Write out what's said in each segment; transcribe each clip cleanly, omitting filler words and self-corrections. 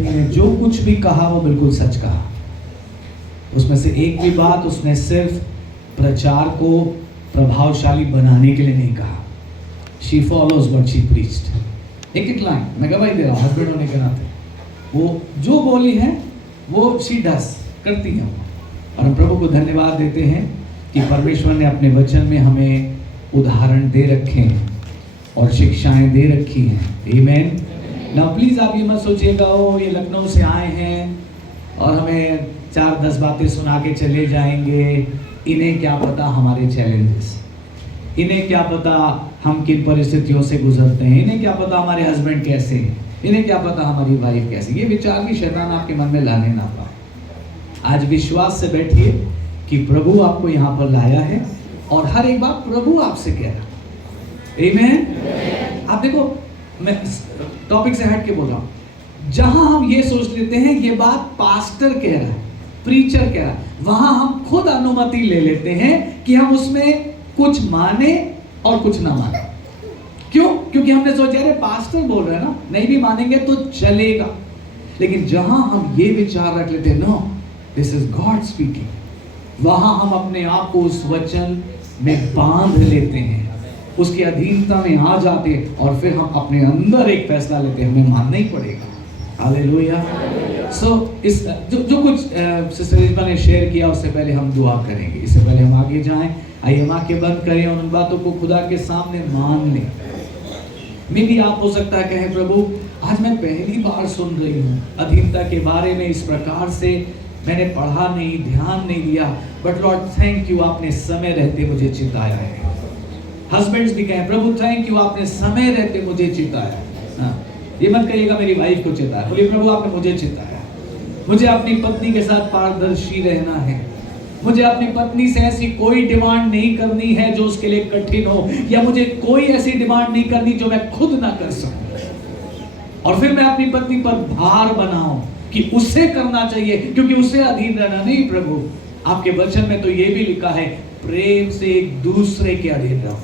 ने जो कुछ भी कहा वो बिल्कुल सच कहा। उसमें से एक भी बात उसने सिर्फ प्रचार को प्रभावशाली बनाने के लिए नहीं कहा। She follows what she preached. एक लाइन मैं गवाही दे रहा हूँ हस्बैंड होने के नाते, वो जो बोली है वो शी डस करती है। और हम प्रभु को धन्यवाद देते हैं कि परमेश्वर ने अपने वचन में हमें उदाहरण दे रखे हैं और शिक्षाएं दे रखी हैं। आमीन। ना प्लीज़ आप ये मत सोचिएगा ओ ये लखनऊ से आए हैं और हमें 4-10 बातें सुना के चले जाएंगे। इन्हें क्या पता हमारे चैलेंजेस, इन्हें क्या पता हम किन परिस्थितियों से गुजरते हैं, इन्हें क्या पता हमारे हस्बैंड कैसे हैं, इन्हें क्या पता हमारी वाइफ कैसी। ये विचार भी शैतान आपके मन में लाने ना पाए। आज विश्वास से बैठिए कि प्रभु आपको यहाँ पर लाया है और हर एक बात प्रभु आपसे कह रहा है। आमीन। आप देखो मैं टॉपिक से हट के बोल रहा हूँ। जहां हम ये सोच लेते हैं ये बात पास्टर कह रहा है, प्रीचर कह रहा है, वहां हम खुद अनुमति ले लेते हैं कि हम उसमें कुछ माने और कुछ ना माने। क्यों? क्योंकि हमने सोचा अरे पास्टर बोल रहे हैं ना, नहीं भी मानेंगे तो चलेगा। लेकिन जहां हम ये विचार रख लेते हैं no this is God speaking, वहां हम अपने आप को उस वचन में बांध लेते हैं, उसकी अधीनता में आ जाते हैं और फिर हम अपने अंदर एक फैसला लेते हैं हमें मानना ही पड़ेगा। हालेलुया। इस जो कुछ सिस्टर रिजबा ने शेयर किया उससे पहले हम दुआ करेंगे। इससे पहले हम आगे जाएं, आइए हम आंखें बंद करें और उन बातों को खुदा के सामने मान लें। मे भी आप हो सकता है कहें प्रभु आज मैं पहली बार सुन रही हूँ अधीनता के बारे में, इस प्रकार से मैंने पढ़ा नहीं, ध्यान नहीं दिया, बट लॉर्ड थैंक यू आपने समय रहते मुझे चिताया है। हस्बैंड्स भी कहें प्रभु थैंक यू आपने समय रहते मुझे चिताया। हाँ, ये मत कहिएगा मेरी वाइफ को चिताया, बोलिए प्रभु आपने मुझे चिताया। मुझे अपनी पत्नी के साथ पारदर्शी रहना है, मुझे अपनी पत्नी से ऐसी कोई डिमांड नहीं करनी है जो उसके लिए कठिन हो, या मुझे कोई ऐसी डिमांड नहीं करनी जो मैं खुद ना कर सकूं और फिर मैं अपनी पत्नी पर भार बनाऊं कि उसे करना चाहिए क्योंकि उसे अधीन रहना। नहीं प्रभु, आपके वचन में तो ये भी लिखा है प्रेम से एक दूसरे के अधीन रहो।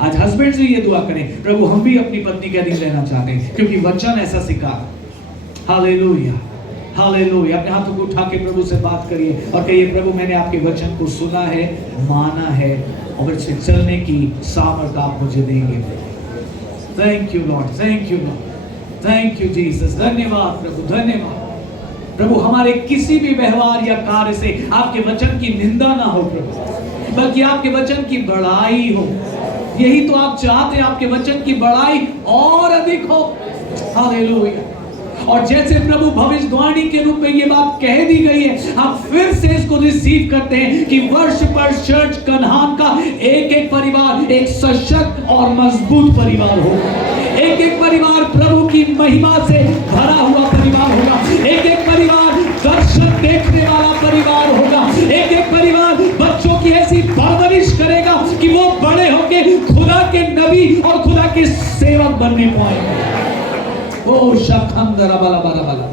आज हस्बैंड से ये दुआ करें प्रभु हम भी अपनी पत्नी के अधीन रहना चाहते हैं क्योंकि वचन ऐसा सिखा। Hallelujah, hallelujah. अपने हाथों को उठा के प्रभु से बात करिए और कहिए प्रभु मैंने आपके वचन को सुना है, माना है और इससे चलने की सामर्थ आप मुझे देंगे। Thank you Lord, thank you Lord, thank you Jesus. धन्यवाद प्रभु, धन्यवाद प्रभु। हमारे किसी भी व्यवहार या कार्य से आपके वचन की निंदा ना हो प्रभु, बल्कि आपके वचन की बढ़ाई हो। यही तो आप चाहते हैं, आपके वचन की बढ़ाई और अधिक हो। हालेलुया। और जैसे प्रभु भविष्यवाणी के रूप में ये बात कह दी गई है, हम फिर से इसको रिसीव करते हैं कि वर्ष पर चर्च कन्हान का एक एक परिवार एक सशक्त और मजबूत परिवार होगा। एक एक परिवार प्रभु की महिमा से भरा हुआ परिवार होगा। एक एक परिवार दर्शन देखने वाला परिवार होगा। एक एक परिवार बच्चों की ऐसी परवरिश करेगा कि वो बड़े होके खुदा के नबी और खुदा के सेवक बनने पाएंगे। ओ शखंदरा बाला बाला बाला।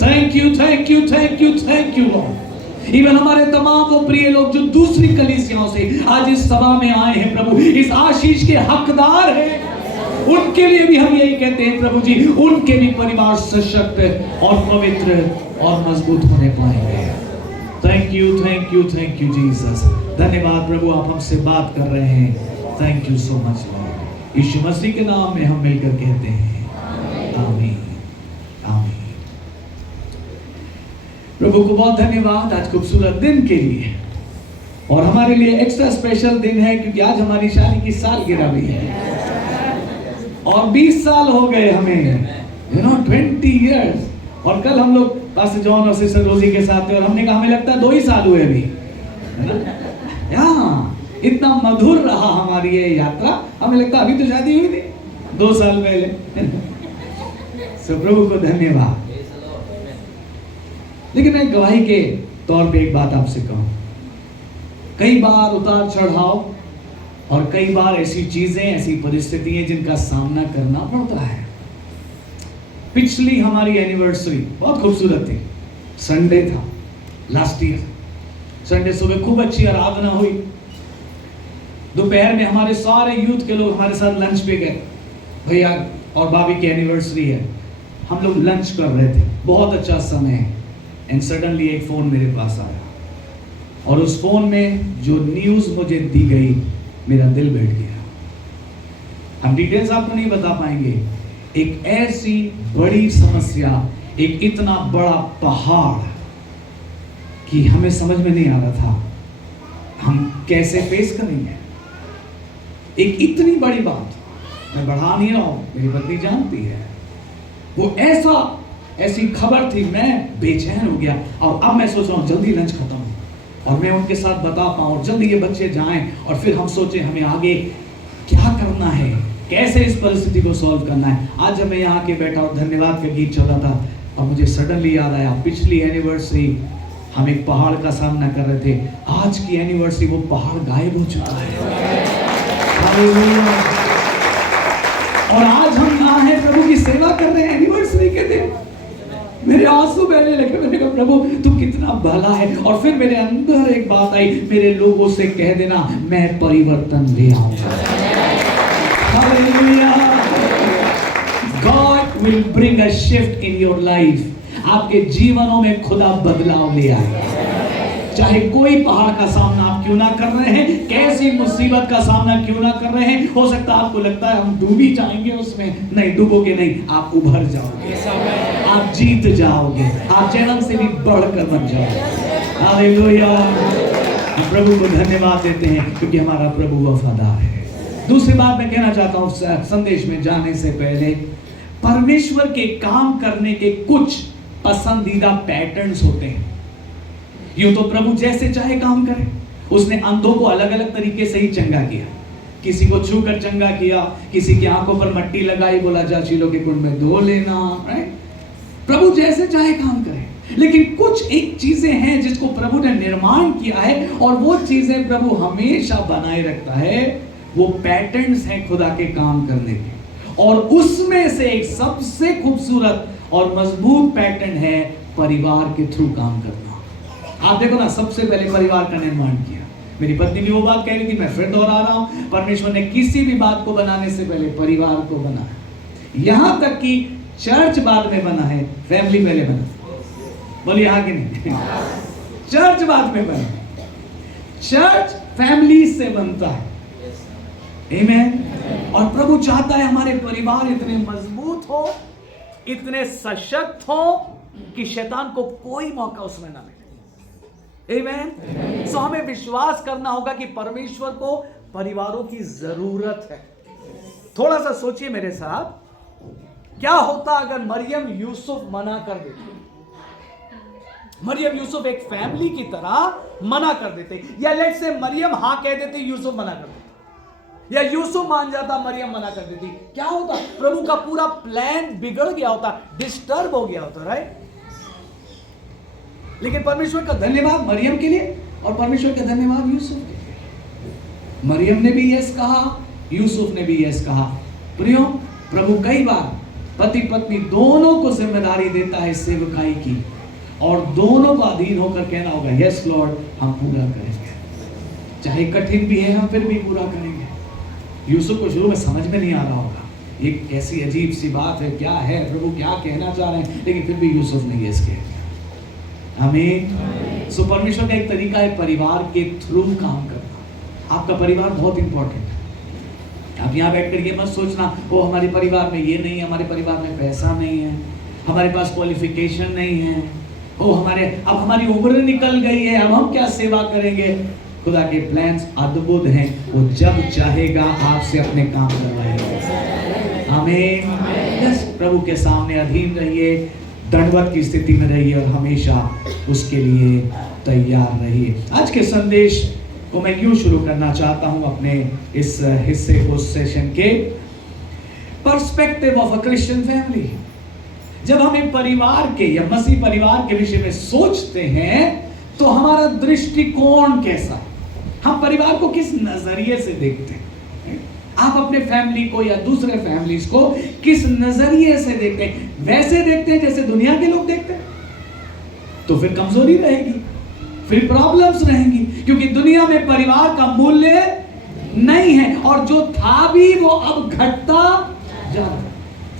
Thank you, thank you, thank you, thank you Lord. Even हमारे तमाम वो प्रिय लोग जो दूसरी कलीसियाओं से आज इस सभा में आए हैं प्रभु, इस आशीष के हकदार हैं, उनके लिए भी हम यही कहते हैं प्रभु जी उनके भी परिवार सशक्त और पवित्र और मजबूत होने पाएंगे। Thank you, thank you, thank you Jesus. धन्यवाद प्रभु आप हमसे बात कर रहे हैं। Thank you so much Lord. Yeshu Masih के नाम में हम मिलकर कहते हैं आमीन, आमीन। प्रभु को बहुत धन्यवाद आज खूबसूरत दिन के लिए। और हमारे लिए एक्स्ट्रा स्पेशल दिन है क्योंकि आज हमारी शादी की सालगिरह भी है और 20 साल हो गए हमें, 20 इयर्स। और कल हम लोग पास्टर जॉन और सिस्टर रोजी के साथ थे और हमने कहा हमें लगता है 2 ही साल हुए अभी, है ना। यहाँ इतना मधुर रहा हमारी ये यात्रा, हमें लगता अभी तो शादी हुई थी 2 साल पहले। सो प्रभु को धन्यवाद। लेकिन मैं गवाही के तौर पे एक बात आपसे कहूं, कई बार उतार चढ़ाव और कई बार ऐसी चीजें, ऐसी परिस्थितियां जिनका सामना करना पड़ता है। पिछली हमारी एनिवर्सरी बहुत खूबसूरत थी। संडे था, लास्ट ईयर संडे सुबह खूब अच्छी आराधना हुई। दोपहर में हमारे सारे यूथ के लोग हमारे साथ लंच पे गए। भैया और भाभी की एनिवर्सरी है, हम लोग लंच कर रहे थे, बहुत अच्छा समय, एंड सडनली एक फ़ोन मेरे पास आया, और उस फ़ोन में जो न्यूज़ मुझे दी गई, मेरा दिल बैठ गया। हम डिटेल्स आपको नहीं बता पाएंगे। एक ऐसी बड़ी समस्या, एक इतना बड़ा पहाड़ कि हमें समझ में नहीं आ रहा था हम कैसे फेस करेंगे। एक इतनी बड़ी बात, मैं बढ़ा नहीं रहा हूं, मेरी पत्नी जानती है। वो ऐसी खबर थी, मैं बेचैन हो गया। और अब मैं सोच रहा हूं जल्दी लंच खत्म हो और मैं उनके साथ बता पाऊं, जल्दी ये बच्चे जाएं, और फिर हम सोचें हमें आगे क्या करना है, कैसे इस परिस्थिति को सॉल्व करना है। आज जब मैं यहाँ के बैठा और धन्यवाद का गीत चला था, और मुझे सडनली याद आया, पिछली एनिवर्सरी हम एक पहाड़ का सामना कर रहे थे, आज की एनिवर्सरी वो पहाड़ गायब हो चुका है। और आज हम यहाँ हैं, प्रभु की सेवा कर रहे हैं एनिवर्सरी के दिन। मेरे आंसू बहने लगे, मैंने कहा प्रभु तू कितना भला है। और फिर मेरे अंदर एक बात आई, मेरे लोगों से कह देना मैं परिवर्तन ले आऊंगा। God will bring a shift in your life. आपके जीवनों में खुदा बदलाव ले आएगा। चाहे कोई पहाड़ का सामना आप क्यों ना कर रहे हैं, कैसी मुसीबत का सामना क्यों ना कर रहे हैं, हो सकता है आपको लगता है हम डूब ही जाएंगे उसमें, नहीं डूबोगे नहीं, आप उभर जाओगे, आप जीत जाओगे, आप जन्म से भी बढ़कर बन जाओगे। हालेलुया। हम प्रभु को धन्यवाद देते हैं क्योंकि हमारा प्रभु वफादार है। दूसरी बात मैं कहना चाहता हूँ संदेश में जाने से पहले, परमेश्वर के काम करने के कुछ पसंदीदा पैटर्न्स होते हैं। यूं तो प्रभु जैसे चाहे काम करे। उसने अंधों को अलग अलग तरीके से ही चंगा किया, किसी को छू कर चंगा किया, किसी की आंखों पर मट्टी लगाई, बोला जा चीलों के कुंड में धो लेना। राइट? प्रभु जैसे चाहे काम करे, लेकिन कुछ एक चीजें हैं जिसको प्रभु ने निर्माण किया है, और वो चीजें प्रभु हमेशा बनाए रखता है। वो पैटर्न्स हैं खुदा के काम करने के, और उसमें से एक सबसे खूबसूरत और मजबूत पैटर्न है परिवार के थ्रू काम करना। आप देखो ना, सबसे पहले परिवार का निर्माण किया। मेरी पत्नी भी वो बात कह रही थी, मैं फिर दोहरा रहा हूं, परमेश्वर ने किसी भी बात को बनाने से पहले परिवार को बनाया। यहां तक कि चर्च बाद में बना है, फैमिली पहले बना। बोलिए हाँ कि नहीं? चर्च बाद में बना, चर्च फैमिली से बनता है। आमीन। और प्रभु चाहता है हमारे परिवार इतने मजबूत हो, इतने सशक्त हो कि शैतान को कोई मौका उसमें ना मिले। आमीन। सो हमें विश्वास करना होगा कि परमेश्वर को परिवारों की जरूरत है। थोड़ा सा सोचिए मेरे साथ, क्या होता अगर मरियम यूसुफ मना कर देते? मरियम यूसुफ एक फैमिली की तरह मना कर देते, या लेट्स से मरियम हाँ कह देते, यूसुफ मना कर देते, या यूसुफ मान जाता, मरियम मना कर देती। क्या होता? प्रभु का पूरा प्लान बिगड़ गया होता, डिस्टर्ब हो गया होता। राइट? लेकिन परमेश्वर का धन्यवाद मरियम के लिए, और परमेश्वर का धन्यवाद यूसुफ के लिए। मरियम ने भी यस कहा, यूसुफ ने भी यस कहा। प्रियो, प्रभु कई बार पति पत्नी दोनों को जिम्मेदारी देता है सेवकाई की, और दोनों को अधीन होकर कहना होगा यस लॉर्ड, हम पूरा करेंगे, चाहे कठिन भी है हम फिर भी पूरा करेंगे। यूसुफ को शुरू में समझ में नहीं आ रहा होगा, ये कैसी अजीब सी बात है, क्या है प्रभु क्या कहना चाह रहे हैं, लेकिन फिर भी यूसुफ ने यस कह दिया। आमीन। सो परमेश्वर का एक तरीका है परिवार के थ्रू काम करना। आपका परिवार बहुत इंपॉर्टेंट है। आप यहाँ बैठ कर ये मत सोचना वो हमारे परिवार में ये नहीं है, हमारे परिवार में पैसा नहीं है, हमारे पास क्वालिफिकेशन नहीं है, ओ अब हमारी उम्र निकल गई है, अब हम क्या सेवा करेंगे। खुदा के प्लान्स अद्भुत हैं, वो जब चाहेगा आपसे अपने काम करवाएगा। आमीन। बस प्रभु के सामने अधीन रहिए, दंडवत की स्थिति में रहिए, और हमेशा उसके लिए तैयार रहिए। आज के संदेश को मैं यूं शुरू करना चाहता हूं अपने इस हिस्से को, सेशन के perspective of a Christian family. जब हम एक परिवार के या मसीह परिवार के विषय में सोचते हैं तो हमारा दृष्टिकोण कैसा, हम परिवार को किस नजरिए से देखते हैं। आप अपने फैमिली को या दूसरे फैमिलीज को किस नजरिए से देखते हैं? वैसे देखते हैं जैसे दुनिया के लोग देखते हैं, तो फिर कमजोरी रहेगी, फिर प्रॉब्लम्स रहेंगी, क्योंकि दुनिया में परिवार का मूल्य नहीं है, और जो था भी वो अब घटता जा रहा है।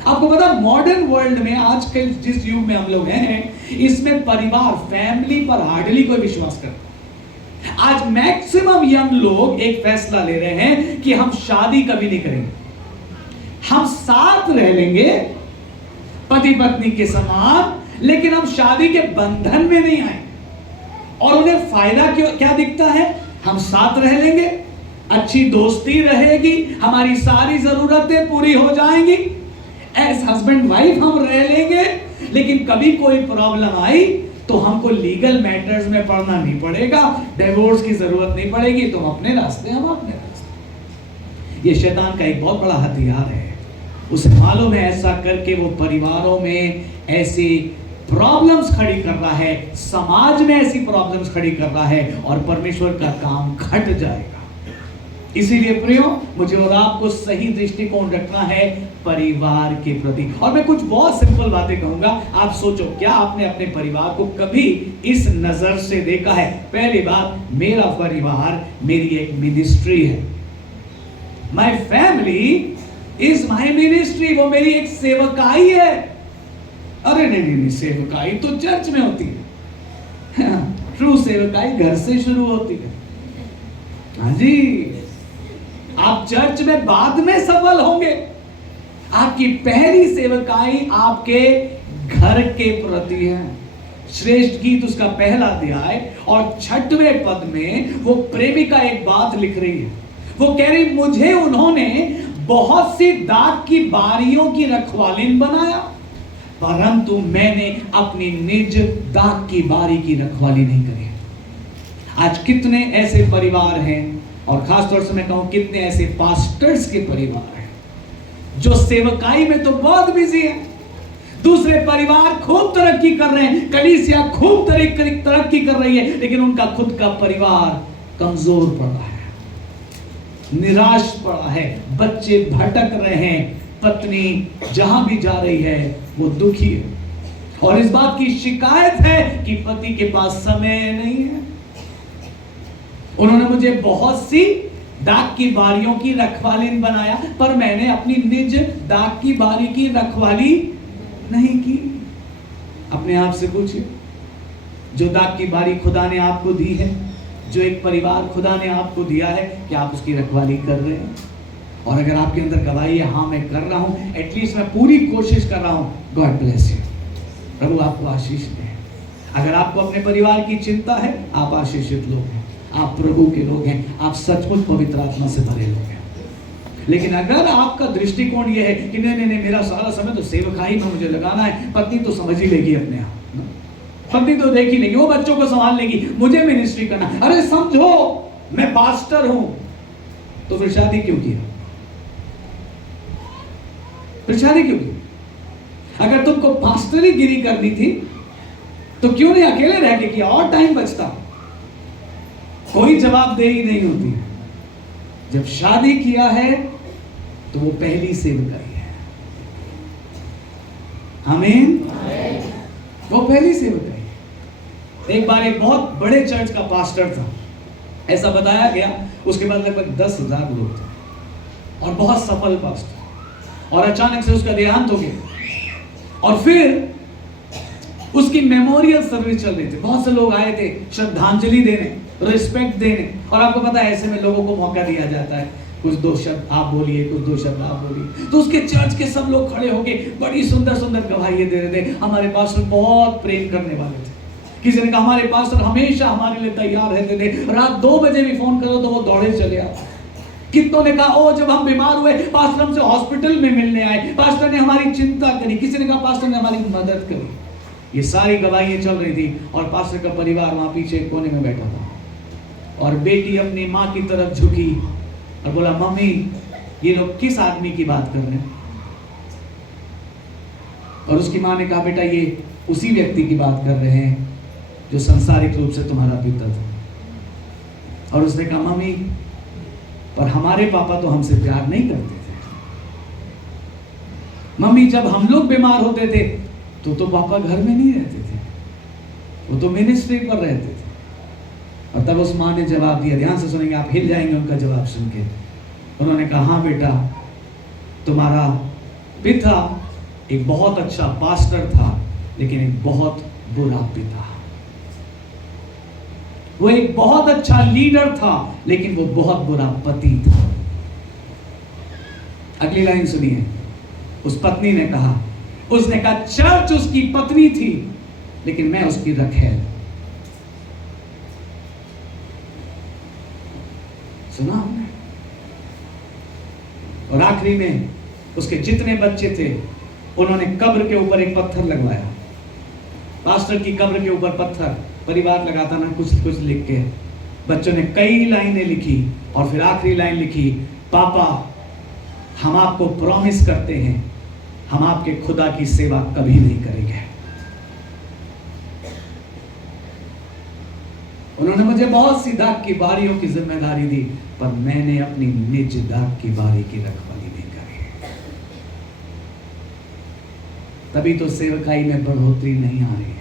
आपको पता मॉडर्न वर्ल्ड में आजकल जिस युग में हम लोग हैं, इसमें परिवार, फैमिली पर हार्डली कोई विश्वास करता है। आज मैक्सिमम यंग लोग एक फैसला ले रहे हैं कि हम शादी कभी नहीं करेंगे, हम साथ रह लेंगे पति पत्नी के समान, लेकिन हम शादी के बंधन में नहीं आएंगे। और उन्हें फायदा क्या दिखता है? हम साथ रह लेंगे, अच्छी दोस्ती रहेगी, हमारी सारी जरूरतें पूरी हो जाएंगी, एज हस्बैंड वाइफ हम रह लेंगे, लेकिन कभी कोई प्रॉब्लम आई तो हमको लीगल मैटर्स में पड़ना नहीं पड़ेगा, डिवोर्स की जरूरत नहीं पड़ेगी, तुम अपने रास्ते हम अपने रास्ते। ये शैतान का एक बहुत बड़ा हथियार है। उसे मालूम है ऐसा करके वो परिवारों में ऐसी प्रॉब्लम्स खड़ी कर रहा है, समाज में ऐसी प्रॉब्लम्स खड़ी कर रहा है, और परमेश्वर का काम घट जाएगा। इसीलिए प्रियो, मुझे और आपको सही दृष्टिकोण रखना है परिवार के प्रति। और मैं कुछ बहुत सिंपल बातें कहूंगा, आप सोचो, क्या आपने अपने परिवार को कभी इस नजर से देखा है? पहली बात, मेरा परिवार मेरी एक मिनिस्ट्री है। My family is my ministry, वो मेरी एक सेवकाई है। अरे नहीं, सेवकाई तो चर्च में होती है। ट्रू सेवकाई घर से शुरू होती है। हाँ जी, आप चर्च में बाद में सफल होंगे। आपकी पहली सेवकाई आपके घर के प्रति है। श्रेष्ठ गीत उसका पहला अध्याय और 6वें पद में वो प्रेमिका एक बात लिख रही है। वो कह रही, मुझे उन्होंने बहुत सी दाग की बारियों की रखवालिन बनाया, परंतु मैंने अपनी निज दाग की बारी की रखवाली नहीं करी। आज कितने ऐसे परिवार हैं, और खासतौर से मैं कहूं कितने ऐसे पास्टर्स के परिवार हैं जो सेवकाई में तो बहुत बिजी है, दूसरे परिवार खूब तरक्की कर रहे हैं, कलीसिया खूब तरक्की कर रही है, लेकिन उनका खुद का परिवार कमजोर पड़ा है, निराश पड़ा है, बच्चे भटक रहे हैं, पत्नी जहां भी जा रही है वो दुखी है, और इस बात की शिकायत है कि पति के पास समय नहीं है। उन्होंने मुझे बहुत सी दाग की बारियों की रखवाली बनाया, पर मैंने अपनी निज दाग की बारी की रखवाली नहीं की। अपने आप से पूछिए, जो दाग की बारी खुदा ने आपको दी है, जो एक परिवार खुदा ने आपको दिया है, क्या आप उसकी रखवाली कर रहे हैं? और अगर आपके अंदर गवाही है, हाँ मैं कर रहा हूं, एटलीस्ट मैं पूरी कोशिश कर रहा हूं, गॉड ब्लेस यू, प्रभु आपको आशीष दे। अगर आपको अपने परिवार की चिंता है, आप आशीषित लोग हैं, आप प्रभु के लोग हैं, आप सचमुच पवित्र आत्मा से भरे लोग हैं। लेकिन अगर आपका दृष्टिकोण यह है कि नहीं, मेरा सारा समय तो सेवकाई में मुझे लगाना है, पत्नी तो समझ ही लेगी अपने आप, पत्नी तो देख ही लेगी, वो बच्चों को संभाल लेगी, मुझे मिनिस्ट्री करना। अरे समझो, मैं पास्टर हूं, तो फिर शादी क्यों की? फिर शादी क्यों की? अगर तुमको पास्टरी गिरी करनी थी तो क्यों नहीं अकेले रह के किया, और टाइम बचता। कोई जवाबदेही नहीं होती। जब शादी किया है तो वो पहली सेवकाई है। आमीन। वो पहली सेवकाई है। एक बार एक बहुत बड़े चर्च का पास्टर था, ऐसा बताया गया, उसके बाद लगभग 10,000 लोग थे और बहुत सफल पास्टर, और अचानक से उसका देहांत हो गया। और फिर उसकी मेमोरियल सर्विस चल रही थी, बहुत से लोग आए थे श्रद्धांजलि देने, रिस्पेक्ट देने, और आपको पता है ऐसे में लोगों को मौका दिया जाता है, कुछ 2 शब्द आप बोलिए, कुछ 2 शब्द आप बोलिए। तो उसके चर्च के सब लोग खड़े होके बड़ी सुंदर सुंदर गवाहियां दे रहे थे। हमारे पास्टर बहुत प्रेम करने वाले थे। किसी ने कहा हमारे पास्टर हमेशा हमारे लिए तैयार रहते थे, रात 2 बजे भी फोन करो तो वो दौड़े चले आते। कितनों ने कहा, ओ जब हम बीमार हुए पास्टर हमसे हॉस्पिटल में मिलने आए, पास्टर ने हमारी चिंता करी। किसी ने कहा पास्टर ने हमारी मदद करी। ये सारी गवाहियां चल रही थी, और पास्टर का परिवार वहां पीछे कोने में बैठा था, और बेटी अपनी माँ की तरफ झुकी और बोला, मम्मी ये लोग किस आदमी की बात कर रहे हैं? और उसकी माँ ने कहा, बेटा ये उसी व्यक्ति की बात कर रहे हैं जो सांसारिक रूप से तुम्हारा पिता था। और उसने कहा, मम्मी पर हमारे पापा तो हमसे प्यार नहीं करते थे। मम्मी जब हम लोग बीमार होते थे तो पापा घर में नहीं रहते थे, वो तो मिनिस्ट्री पर रहते थे। और तब उस माँ ने जवाब दिया, ध्यान से सुनेंगे, आप हिल जाएंगे उनका जवाब सुन के। उन्होंने कहा, हाँ बेटा, तुम्हारा पिता एक बहुत अच्छा पास्टर था, लेकिन एक बहुत बुरा पिता। वो एक बहुत अच्छा लीडर था, लेकिन वो बहुत बुरा पति था। अगली लाइन सुनिए। उस पत्नी ने कहा, उसने कहा चर्च उसकी पत्नी थी, लेकिन मैं उसकी रखैल। सुना आपने? और आखिरी में उसके जितने बच्चे थे, उन्होंने कब्र के ऊपर एक पत्थर लगवाया। पास्टर की कब्र के ऊपर पत्थर, परिवार लगाता ना कुछ कुछ लिख के। बच्चों ने कई लाइनें लिखी और फिर आखिरी लाइन लिखी, पापा हम आपको प्रॉमिस करते हैं, हम आपके खुदा की सेवा कभी नहीं करेंगे। उन्होंने मुझे बहुत सी दाग की बारियों की जिम्मेदारी दी, पर मैंने अपनी निज दाग की बारी की रखवाली नहीं करी। तभी तो सेवकाई में बढ़ोतरी नहीं आ रही है।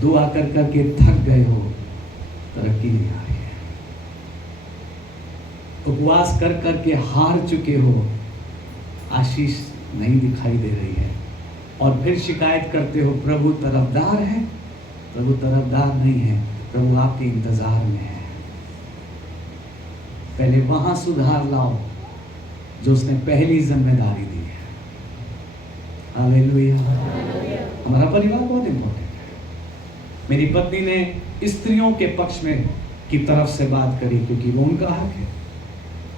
दुआ कर करके थक गए हो, तरक्की नहीं आ रही है। उपवास कर करके हार चुके हो, आशीष नहीं दिखाई दे रही है। और फिर शिकायत करते हो, प्रभु तरफदार है। प्रभु तरफदार नहीं है, प्रभु आपके इंतजार में है। पहले वहां सुधार लाओ जो उसने पहली जिम्मेदारी दी है। हालेलुया। हमारा परिवार बहुत इंपॉर्टेंट है। मेरी पत्नी ने स्त्रियों के पक्ष में की तरफ से बात करी, क्योंकि वो उनका हक है।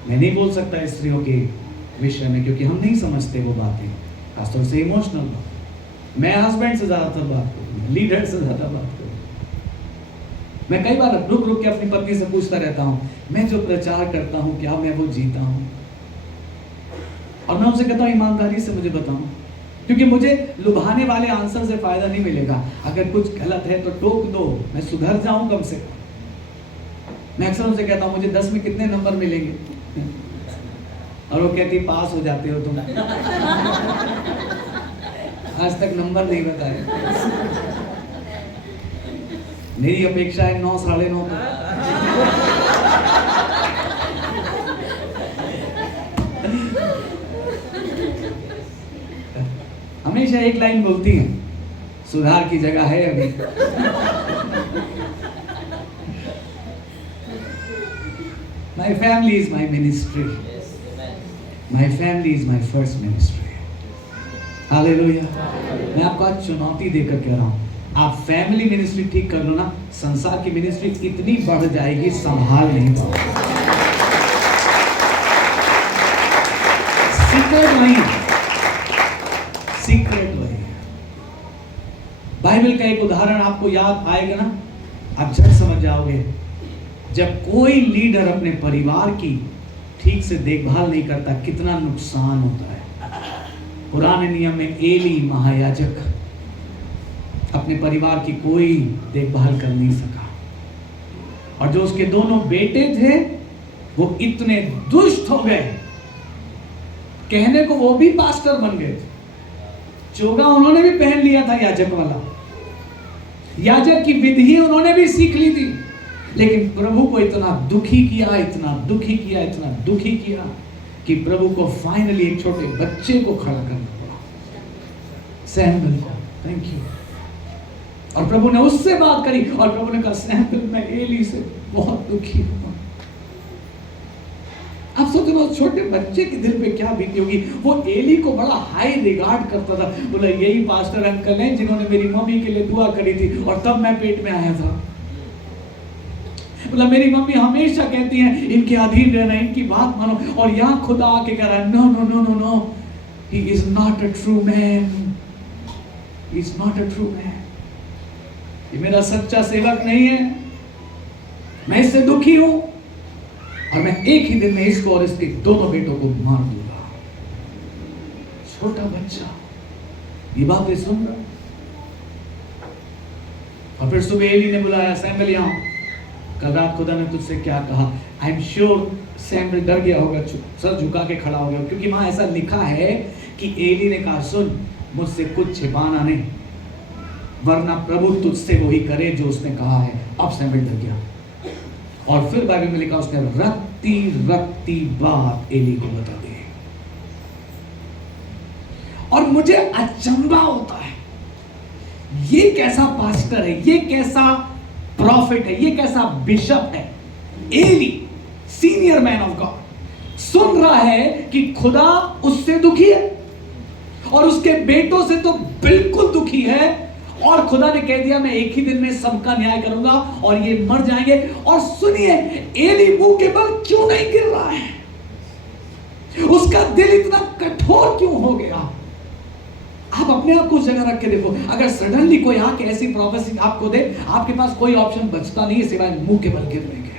मैं नहीं बोल सकता स्त्रियों के विषय में, क्योंकि हम नहीं समझते वो बातें, खासतौर से इमोशनल बात। मैं हस्बैंड से ज्यादातर बात करूँ, लीडर से ज्यादा बात करूँ। मैं कई बार रुक रुक के अपनी पत्नी से पूछता रहता हूँ, मैं जो प्रचार करता हूँ क्या मैं वो जीता हूँ? और मैं उनसे कहता हूँ ईमानदारी से मुझे बताऊं, क्योंकि मुझे लुभाने वाले आंसर से फायदा नहीं मिलेगा। अगर कुछ गलत है तो टोक दो, मैं सुधर जाऊं कम से कम। मैं अक्सर उनसे कहता हूं, मुझे 10 में कितने नंबर मिलेंगे? और वो कहती पास हो जाते हो तुम। आज तक नंबर नहीं बताए। मेरी अपेक्षा है 9, 9.5 हमेशा एक लाइन बोलती है, सुधार की जगह है अभी। My family is my ministry. My family is my first ministry. Hallelujah. मैं आपको आज चुनौती देकर कह रहा हूं, आप फैमिली मिनिस्ट्री ठीक कर लो ना, संसार की मिनिस्ट्री इतनी बढ़ जाएगी, संभाल नहीं पाओगे। सीक्रेट नहीं, सीक्रेट वही है। बाइबल का एक उदाहरण आपको याद आएगा ना, आप झट समझ जाओगे। जब कोई लीडर अपने परिवार की ठीक से देखभाल नहीं करता, कितना नुकसान होता है। पुराने नियम में एली महायाजक अपने परिवार की कोई देखभाल कर नहीं सका, और जो उसके दोनों बेटे थे वो इतने दुष्ट हो गए, कहने को वो भी पास्टर बन गए थे। चोगा उन्होंने भी पहन लिया था याजक वाला, याजक की विधि उन्होंने भी सीख ली थी, लेकिन प्रभु को इतना दुखी किया, इतना दुखी किया, इतना दुखी किया कि प्रभु को फाइनली एक छोटे बच्चे को खड़ा करना पड़ा, सैमुएल को। Thank you. और प्रभु ने उससे बात करी, और प्रभु ने कहा, सैमुएल मैं एली से बहुत दुखी हूं। आप सोचो ना, छोटे बच्चे के दिल पे क्या बीती होगी। वो एली को बड़ा हाई रिगार्ड करता था, बोला यही पास्टर अंकल हैं जिन्होंने मेरी मम्मी के लिए दुआ करी थी और तब मैं पेट में आया था। बोला मेरी मम्मी हमेशा कहती हैं इनके अधीन रहना, इनकी बात मानो, और यहाँ खुदा आके कह रहा है, no no no no no, he is not a true man, he is not a true man. ये मेरा सच्चा सेवक नहीं है, मैं इससे दुखी हूं, और मैं एक ही दिन में इसको और इसके दोनों बेटों को मार दूंगा। छोटा बच्चा ये बातें सुन रहा। और फिर सुबह एली ने बुलाया, सैमुएल यहाँ, कल रात खुदा ने तुझसे क्या कहा? आई एम श्योर सैमुएल डर गया होगा, सर झुका के खड़ा हो गया, क्योंकि वहां ऐसा लिखा है कि एली ने कहा, सुन मुझसे कुछ छिपाना नहीं, वरना प्रभु तुझसे वही करे जो उसने कहा है। अब सैमुएल डर गया, और फिर बाइबल में लिखा उसने रत्ती रत्ती बात एली को बता दी। और मुझे अचंभा होता है, ये कैसा पास्टर है, ये कैसा प्रॉफिट है, ये कैसा बिशप है, Eli senior man of God, सुन रहा है कि खुदा उससे दुखी है और उसके बेटों से तो बिल्कुल दुखी है, और खुदा ने कह दिया मैं एक ही दिन में सबका न्याय करूंगा और ये मर जाएंगे। और सुनिए, एली मुंह के बल क्यों नहीं गिर रहा है, उसका दिल इतना कठोर क्यों हो गया? आप अपने आप को उस जगह रख के देखो, अगर सडनली कोई आके ऐसी प्रोफेसी आपको दे, आपके पास कोई ऑप्शन बचता नहीं है सिवाय मुंह के बल गिरने के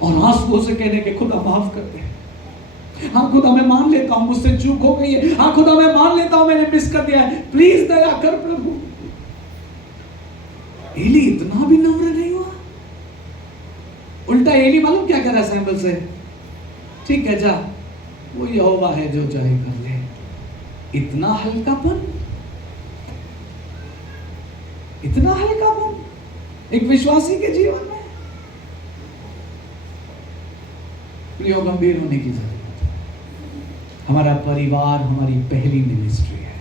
और आंसुओं से कहने के खुदा माफ कर दे, हाँ खुदा मैं मान लेता हूं मुझसे चूक हो गई है, हाँ खुदा मैं मान लेता हूं मैंने मिस कर दिया है, प्लीज दया कर प्रभु। एली इतना भी नम्र नहीं हुआ, उल्टा एली मालूम क्या कह रहा है सैमुएल से, ठीक है जा, वो यहोवा है जो चाहे कर ले। इतना हल्कापन, इतना हल्कापन एक विश्वासी के जीवन में। प्रियो, गंभीर होने की जरूरत है। हमारा परिवार हमारी पहली मिनिस्ट्री है।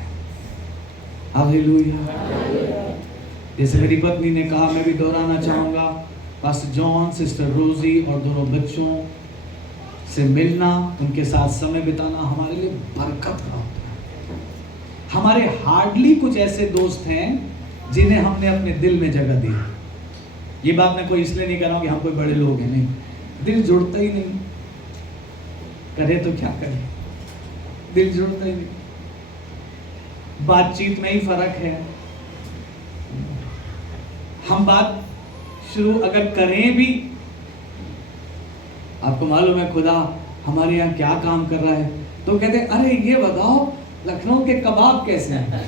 हालेलुया। जैसे मेरी पत्नी ने कहा, मैं भी दोहराना चाहूंगा, पास्टर जॉन, सिस्टर रोजी और दोनों बच्चों से मिलना, उनके साथ समय बिताना हमारे लिए बरकत का होता है। हमारे हार्डली कुछ ऐसे दोस्त हैं जिन्हें हमने अपने दिल में जगह दी। ये बात मैं कोई इसलिए नहीं कर रहा हूं कि हम कोई बड़े लोग हैं, नहीं, दिल जुड़ता ही नहीं, करे तो क्या करे, दिल जुड़ता ही नहीं, बातचीत में ही फर्क है। हम बात शुरू अगर करें भी, आपको मालूम है खुदा हमारे यहाँ क्या काम कर रहा है, तो कहते हैं अरे ये बताओ लखनऊ के कबाब कैसे हैं।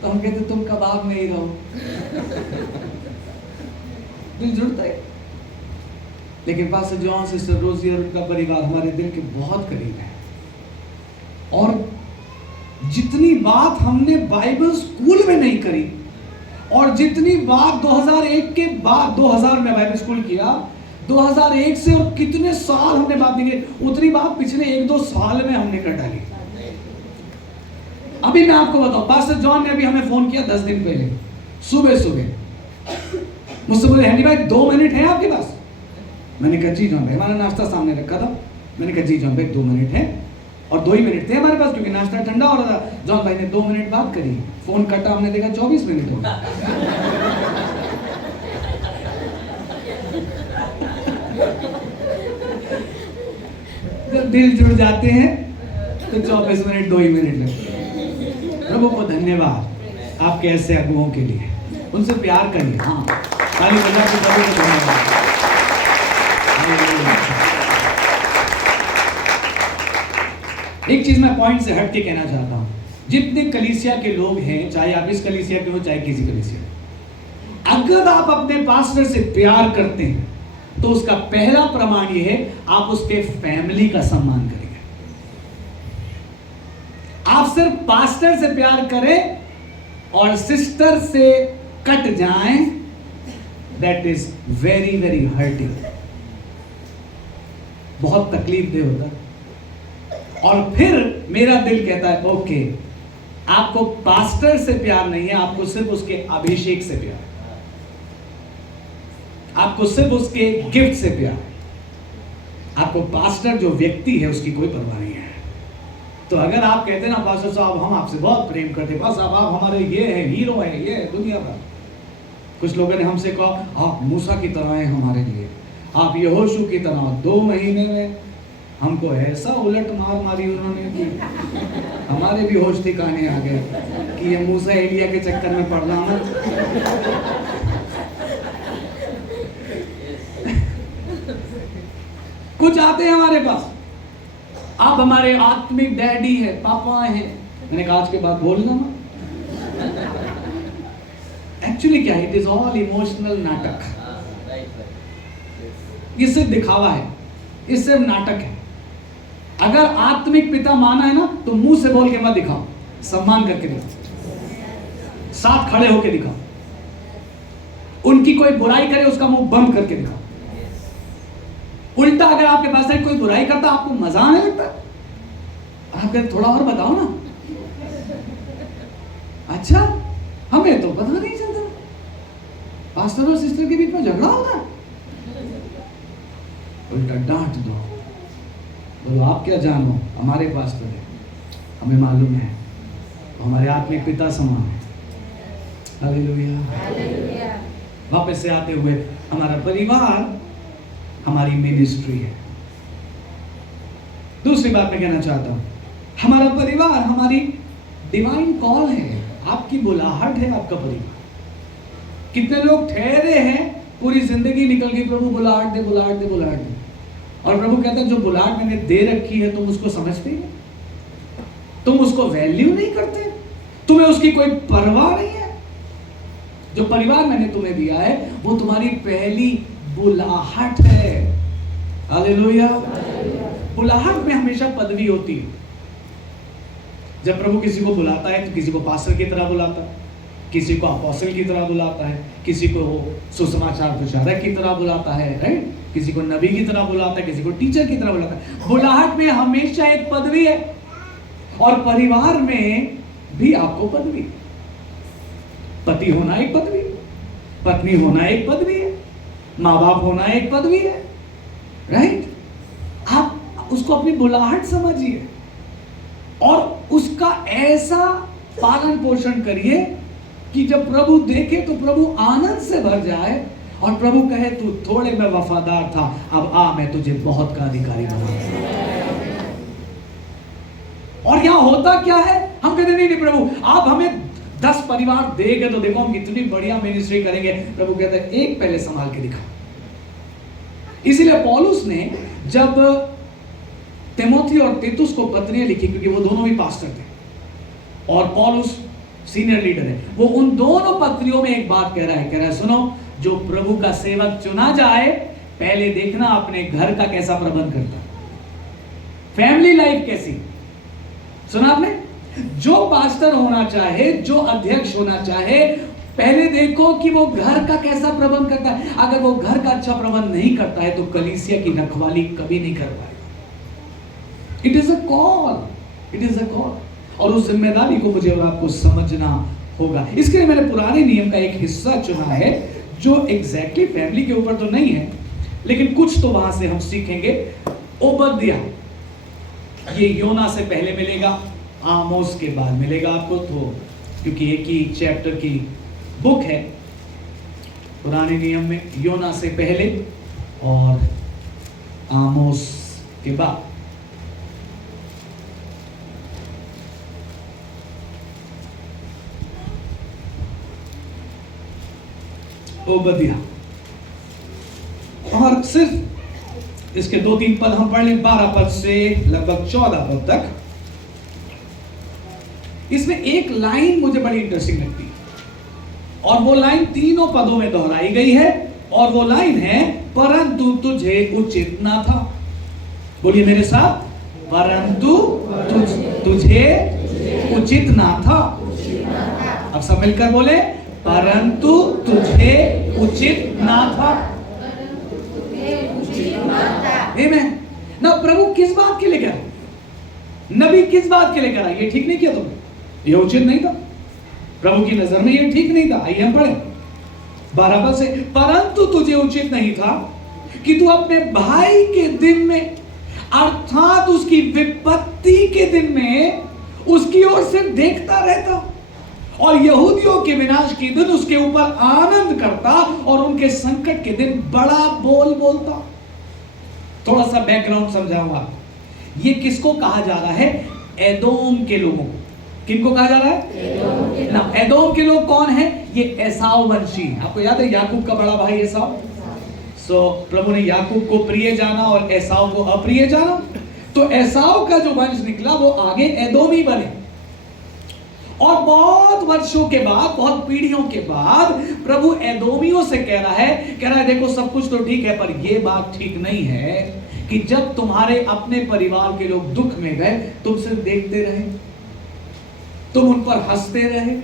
तो हम कहते तुम कबाब में ही रहो। दिल जुड़ता है। लेकिन पास्टर जॉन, सिस्टर रोजी और उनका परिवार हमारे दिल के बहुत करीब है, और जितनी बात हमने बाइबल स्कूल में नहीं करी, और जितनी बात 2001 के बाद, 2000 में बाइबल स्कूल किया, 2001 से और कितने साल हमने बात नहीं की, उतनी बात पिछले 1-2 साल में हमने कर डाली। अभी मैं आपको बताऊं, पास्टर जॉन ने अभी हमें फोन किया 10 दिन पहले, सुबह मुझसे बोले हैंडी भाई 2 मिनट है आपके पास? मैंने कहा जी जॉन भाई, हमारा नाश्ता सामने रखा था, मैंने कहा जी जॉन भाई 2 मिनट है, और 2 ही मिनट थे हमारे पास क्योंकि नाश्ता ठंडा हो रहा था। जॉन भाई ने 2 मिनट बात करी, फोन कटा, हमने देखा 24 मिनट हो गए। जब दिल जुड़ जाते हैं तो 24 मिनट 2 ही मिनट लगते हैं। प्रभु को धन्यवाद आपके ऐसे अगुओं के लिए, उनसे प्यार करिए। हाँ, ताली बजा के प्रभु को धन्यवाद। एक चीज मैं पॉइंट से हट के कहना चाहता हूं, जितने कलीसिया के लोग हैं, चाहे आप इस कलीसिया के हो चाहे किसी कलीसिया, अगर आप अपने पास्टर से प्यार करते हैं तो उसका पहला प्रमाण यह है, आप उसके फैमिली का सम्मान करेंगे। आप सिर्फ पास्टर से प्यार करें और सिस्टर से कट जाएं, that is very very hurting, बहुत तकलीफ दे होता है। और फिर मेरा दिल कहता है ओके, आपको पास्टर से प्यार नहीं है, आपको सिर्फ उसके अभिषेक से प्यार है, आपको सिर्फ उसके गिफ्ट से प्यार है, आपको पास्टर जो व्यक्ति है उसकी कोई परवाह नहीं है। तो अगर आप कहते हैं ना पास्टर साहब हम आपसे बहुत प्रेम करते, बस अब आप हमारे ये है, हीरो है, ये है दुनिया भर। कुछ लोगों ने हमसे कहा आप मूसा की तरह हैं हमारे लिए, आप यहोशू की तरह। 2 महीने में हमको ऐसा उलट मार मारी उन्होंने कि हमारे भी होश ठिकाने आ गए कि ये मूसा एलिया के चक्कर में पड़ रहा ना। कुछ आते हैं हमारे पास, आप हमारे आत्मिक डैडी है, पापा हैं। मैंने कहा आज के बाद बोलना ना। एक्चुअली क्या है, इट इज ऑल इमोशनल नाटक। ये सिर्फ दिखावा है, ये सिर्फ नाटक है। अगर आत्मिक पिता माना है ना तो मुंह से बोल के मत दिखाओ, सम्मान करके दिखाओ, साथ खड़े होके दिखाओ, उनकी कोई बुराई करे उसका मुंह बंद करके दिखाओ। उल्टा अगर आपके पास कोई बुराई करता आपको मजा आने लगता, आप कहते थोड़ा और बताओ ना। अच्छा, हमें तो पता नहीं चलता, पास्टर और सिस्टर के बीच में झगड़ा होता, उल्टा डांट दो, बोलो आप क्या जानो, हमारे पास्टर है, हमें मालूम है, हमारे आत्मिक पिता समान है। हालेलुया। वापस से आते हुए, हमारा परिवार हमारी मिनिस्ट्री है। दूसरी बात मैं कहना चाहता हूं, हमारा परिवार हमारी डिवाइन कॉल है, आपकी बुलाहट है आपका परिवार। कितने लोग ठहरे हैं, पूरी जिंदगी निकल गई, प्रभु बुलाहट दे, बुलाहट दे, बुलाहट दे, और प्रभु कहता है जो बुलाहट मैंने दे रखी है तुम उसको समझते ही नहीं, तुम उसको वैल्यू नहीं करते, तुम्हें उसकी कोई परवाह नहीं है। जो परिवार मैंने तुम्हें दिया है वो तुम्हारी पहली बुलाहट है। हालेलुया। बुलाहट में हमेशा पदवी होती है। जब प्रभु किसी को बुलाता है तो किसी को पास्टर की तरह बुलाता है, किसी को अपोस्टल की तरह बुलाता है, किसी को सुसमाचार प्रचारक की तरह बुलाता है, राइट, किसी को नबी की तरह बुलाता है, किसी को टीचर की तरह बुलाता है। बुलाहट में हमेशा एक पदवी है, और परिवार में भी आपको पदवी, पति होना एक पदवी, पत्नी होना एक पदवी है, माँ बाप होना एक पदवी है, राइट। आप उसको अपनी बुलाहट समझिए और उसका ऐसा पालन पोषण करिए कि जब प्रभु देखे तो प्रभु आनंद से भर जाए और प्रभु कहे तू थोड़े में वफादार था, अब आ मैं तुझे बहुत का अधिकारी बनाऊंगा। और यहां होता क्या है, हम कहते नहीं प्रभु आप हमें 10 परिवार देंगे तो देखो हम कितनी बढ़िया मिनिस्ट्री करेंगे। प्रभु कहता है एक पहले संभाल के दिखा। इसीलिए पौलुस ने जब तिमोथी और तीतुस को पत्रियां लिखी, क्योंकि वो दोनों भी पास्टर थे और पौलुस सीनियर लीडर है, वो उन दोनों पत्रियों में एक बात कह रहा है सुनो, जो प्रभु का सेवक चुना जाए पहले देखना अपने घर का कैसा प्रबंध करता है, फैमिली लाइफ कैसी। सुना आपने, जो पास्टर होना चाहे, जो अध्यक्ष होना चाहे, पहले देखो कि वो घर का कैसा प्रबंध करता है। अगर वो घर का अच्छा प्रबंध नहीं करता है तो कलीसिया की रखवाली कभी नहीं कर पाएगा। It is a call, it is a call, और उस जिम्मेदारी को मुझे और आपको समझना होगा। इसके लिए मैंने पुराने नियम का एक हिस्सा चुना है जो एग्जैक्टली फैमिली के ऊपर तो नहीं है, लेकिन कुछ तो वहां से हम सीखेंगे। ओबद्याह, ये योना से पहले मिलेगा, आमोस के बाद मिलेगा आपको, तो क्योंकि एक ही चैप्टर की बुक है पुराने नियम में, योना से पहले और आमोस के बाद। ओबद्याह, और सिर्फ इसके 2-3 पद हम पढ़ लें, 12 पद से लगभग 14 पद तक। इसमें एक लाइन मुझे बड़ी इंटरेस्टिंग लगती है और वो लाइन तीनों पदों में दोहराई गई है, और वो लाइन है परंतु तुझे उचित ना था। बोलिए मेरे साथ, परंतु तुझे उचित ना था। अब सब मिलकर बोले, परंतु तुझे उचित ना था। आमीन। ना प्रभु किस बात के लिए कह रहा, नबी किस बात के लिए कह रहा, ये ठीक नहीं किया तुमने, ये उचित नहीं था, प्रभु की नजर में ये ठीक नहीं था। आइए हम पढ़ें 12 पद से, परंतु तुझे उचित नहीं था कि तू अपने भाई के दिन में, अर्थात उसकी विपत्ति के दिन में उसकी ओर से देखता रहता और यहूदियों के विनाश के दिन उसके ऊपर आनंद करता और उनके संकट के दिन बड़ा बोल बोलता। थोड़ा सा बैकग्राउंड समझाऊंगा। ये किसको कहा जा रहा है? एदोम के लोगों को। किनको कहा जा रहा है? ना, एदोम के लोग कौन है? ये एसाव वंशी। आपको याद है याकूब का बड़ा भाई एसाव। प्रभु ने याकूब को प्रिय जाना और एसाव को अप्रिय जाना, तो एसाव का जो वंश निकला वो आगे एदोमी बने। और बहुत वर्षों के बाद, बहुत पीढ़ियों के बाद प्रभु एदोमियों से कह रहा है देखो सब कुछ तो ठीक है, पर ये बात ठीक नहीं है कि जब तुम्हारे अपने परिवार के लोग दुख में गए तुम सिर्फ देखते रहे, तुम उन पर हंसते रहे,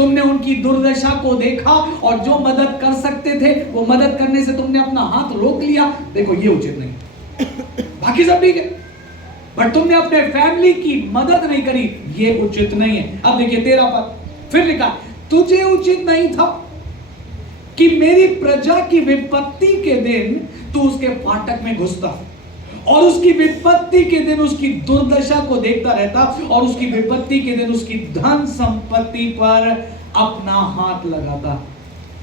तुमने उनकी दुर्दशा को देखा और जो मदद कर सकते थे वो मदद करने से तुमने अपना हाथ रोक लिया। देखो ये उचित नहीं। बाकी सब ठीक है, बट तुमने अपने फैमिली की मदद नहीं करी, ये उचित नहीं है। अब देखिए 13 पद फिर लिखा, तुझे उचित नहीं था कि मेरी प्रजा की विपत्ति के दिन तू उसके फाटक में घुसता और उसकी विपत्ति के दिन उसकी दुर्दशा को देखता रहता और उसकी विपत्ति के दिन उसकी धन संपत्ति पर अपना हाथ लगाता।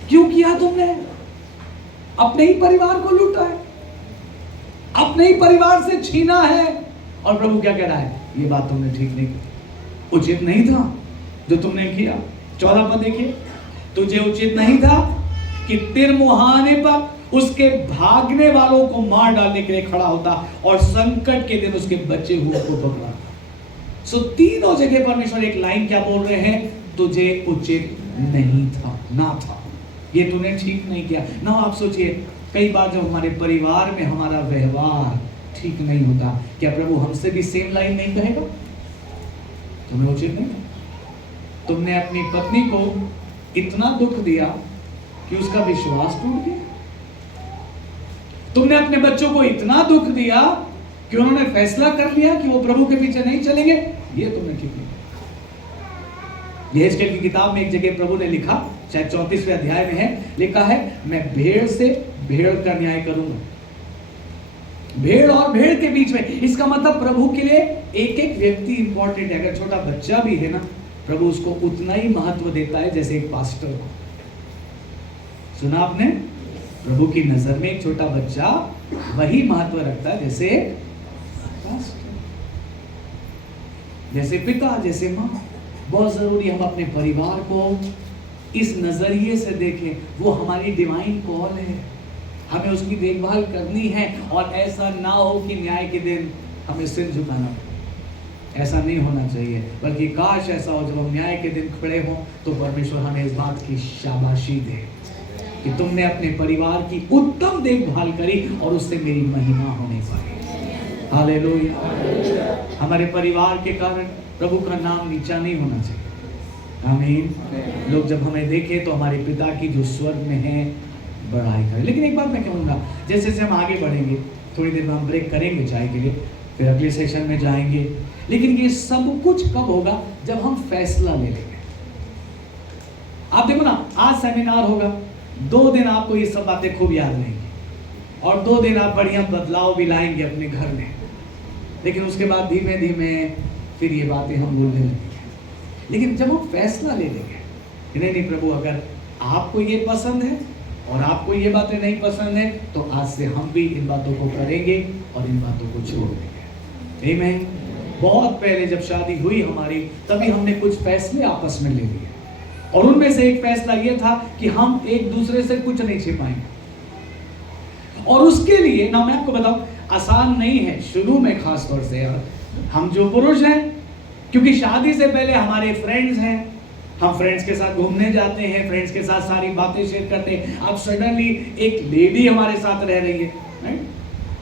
क्यों किया तुमने? अपने ही परिवार को लूटा है, अपने ही परिवार से छीना है। और प्रभु क्या कह रहा है? ये बात तुमने ठीक नहीं की, उचित नहीं था जो तुमने किया। 14 पद देखिए, तुझे उचित नहीं था कि तिरमुहाने पर उसके भागने वालों को मार डालने के लिए खड़ा होता और संकट के दिन उसके बचे हुए को पकड़ा। सो तीनों जगह परमेश्वर एक लाइन क्या बोल रहे हैं? तुझे उचित नहीं था, ना था, ये तूने ठीक नहीं किया ना। आप सोचिए, कई बार जब हमारे परिवार में हमारा व्यवहार ठीक नहीं होता, क्या प्रभु हमसे भी सेम लाइन नहीं कहेगा? तुम्हें उचित नहीं, तुमने अपनी पत्नी को इतना दुख दिया कि उसका विश्वास टूट गया, तुमने अपने बच्चों को इतना दुख दिया कि उन्होंने फैसला कर लिया कि वो प्रभु के पीछे नहीं चलेंगे, ये तुमने ठीक नहीं। यहेजकेल की किताब में एक जगह प्रभु ने लिखा, शायद 34वें अध्याय में है, लिखा है, मैं भेड़ से भेड़ का न्याय करूंगा। भेड़ और भेड़ के बीच में, इसका मतलब प्रभु के लिए एक एक व्यक्ति इंपॉर्टेंट है। अगर छोटा बच्चा भी है ना, प्रभु उसको उतना ही महत्व देता है जैसे एक पास्टर को। सुना आपने? प्रभु की नजर में एक छोटा बच्चा वही महत्व रखता है जैसे एक पास्टर, जैसे पिता, जैसे माँ। बहुत जरूरी हम अपने परिवार को इस नजरिए से देखें। वो हमारी डिवाइन कॉल है, हमें उसकी देखभाल करनी है। और ऐसा ना हो कि न्याय के दिन हमें सिर झुकाना पड़े, ऐसा नहीं होना चाहिए। बल्कि काश ऐसा हो जब हम न्याय के दिन खड़े हों तो परमेश्वर हमें इस बात की शाबाशी दे कि तुमने अपने परिवार की उत्तम देखभाल करी और उससे मेरी महिमा होने पाई। हालेलुया। हमारे परिवार के कारण प्रभु का नाम नीचा नहीं होना चाहिए। आमीन। लोग जब हमें देखें तो हमारे पिता की जो स्वर्ग में है बड़ाई करें। लेकिन एक बात मैं कहूँगा, जैसे जैसे हम आगे बढ़ेंगे, थोड़ी देर में हम ब्रेक करेंगे चाय के लिए, फिर अगले सेशन में जाएंगे। लेकिन ये सब कुछ कब होगा? जब हम फैसला ले लेंगे। आप देखो ना, आज सेमिनार होगा, 2 दिन आपको ये सब बातें खूब याद रहेंगी और 2 दिन आप बढ़िया बदलाव भी लाएंगे अपने घर में। लेकिन उसके बाद धीमे धीमे फिर ये बातें हम भूलने लगेंगे। लेकिन जब हम फैसला ले लेंगे कि नहीं प्रभु, अगर आपको ये पसंद है और आपको ये बातें नहीं पसंद है, तो आज से हम भी इन बातों को करेंगे और इन बातों को छोड़ देंगे। आमीन। बहुत पहले जब शादी हुई हमारी, तभी हमने कुछ फैसले आपस में ले लिए और उनमें से एक फैसला ये था कि हम एक दूसरे से कुछ नहीं छिपाएंगे। और उसके लिए ना, मैं आपको बताऊं, आसान नहीं है शुरू में, खास तौर से हम जो पुरुष हैं, क्योंकि शादी से पहले हमारे फ्रेंड्स हैं, हम फ्रेंड्स के साथ घूमने जाते हैं, फ्रेंड्स के साथ सारी बातें शेयर करते हैं। अब सडनली एक लेडी हमारे साथ रह रही है, राइट?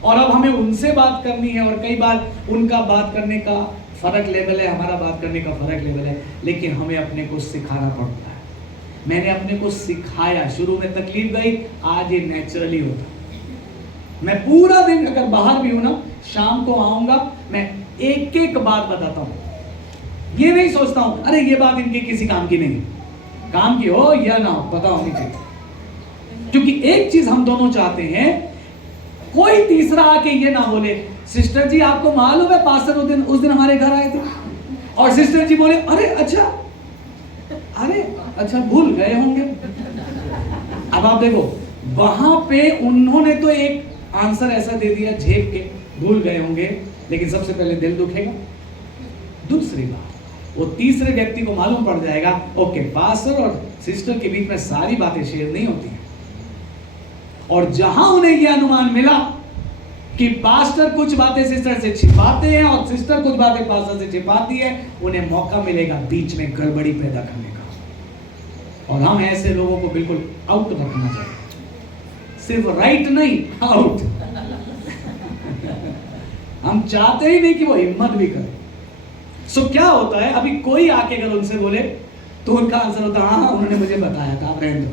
और अब हमें उनसे बात करनी है और कई बार उनका बात करने का फर्क लेवल है, हमारा बात करने का फर्क लेवल है। लेकिन हमें अपने को सिखाना पड़ता है। मैंने अपने को सिखाया, शुरू में तकलीफ गई, आज ये नेचुरली होता। मैं पूरा दिन अगर बाहर भी हूं ना, शाम को आऊंगा, मैं एक एक बात बताता हूं। ये नहीं सोचता हूं अरे ये बात इनकी किसी काम की नहीं, काम की हो या ना हो, पता होनी चाहिए। क्योंकि एक चीज हम दोनों चाहते हैं, कोई तीसरा आके ये ना बोले, सिस्टर जी आपको मालूम है पास्टर उस दिन हमारे घर आए थे, और सिस्टर जी बोले अरे अच्छा भूल गए होंगे। अब आप देखो, वहां पे उन्होंने तो एक आंसर ऐसा दे दिया झेप के, भूल गए होंगे, लेकिन सबसे पहले दिल दुखेगा। दूसरी बात, वो तीसरे व्यक्ति को मालूम पड़ जाएगा, ओके पास्टर और सिस्टर के बीच में सारी बातें शेयर नहीं होती हैं। और जहां उन्हें यह अनुमान मिला कि पास्टर कुछ बातें सिस्टर से छिपाते हैं और सिस्टर कुछ बातें पास्टर से छिपाती है, उन्हें मौका मिलेगा बीच में गड़बड़ी पैदा करने का। और हम ऐसे लोगों को बिल्कुल आउट रखना चाहिए, सिर्फ राइट नहीं, आउट। हम चाहते ही नहीं कि वो हिम्मत भी करे। सो क्या होता है, अभी कोई आके अगर उनसे बोले तो उनका आंसर होता हाँ उन्होंने मुझे बताया था, आप रहने दो।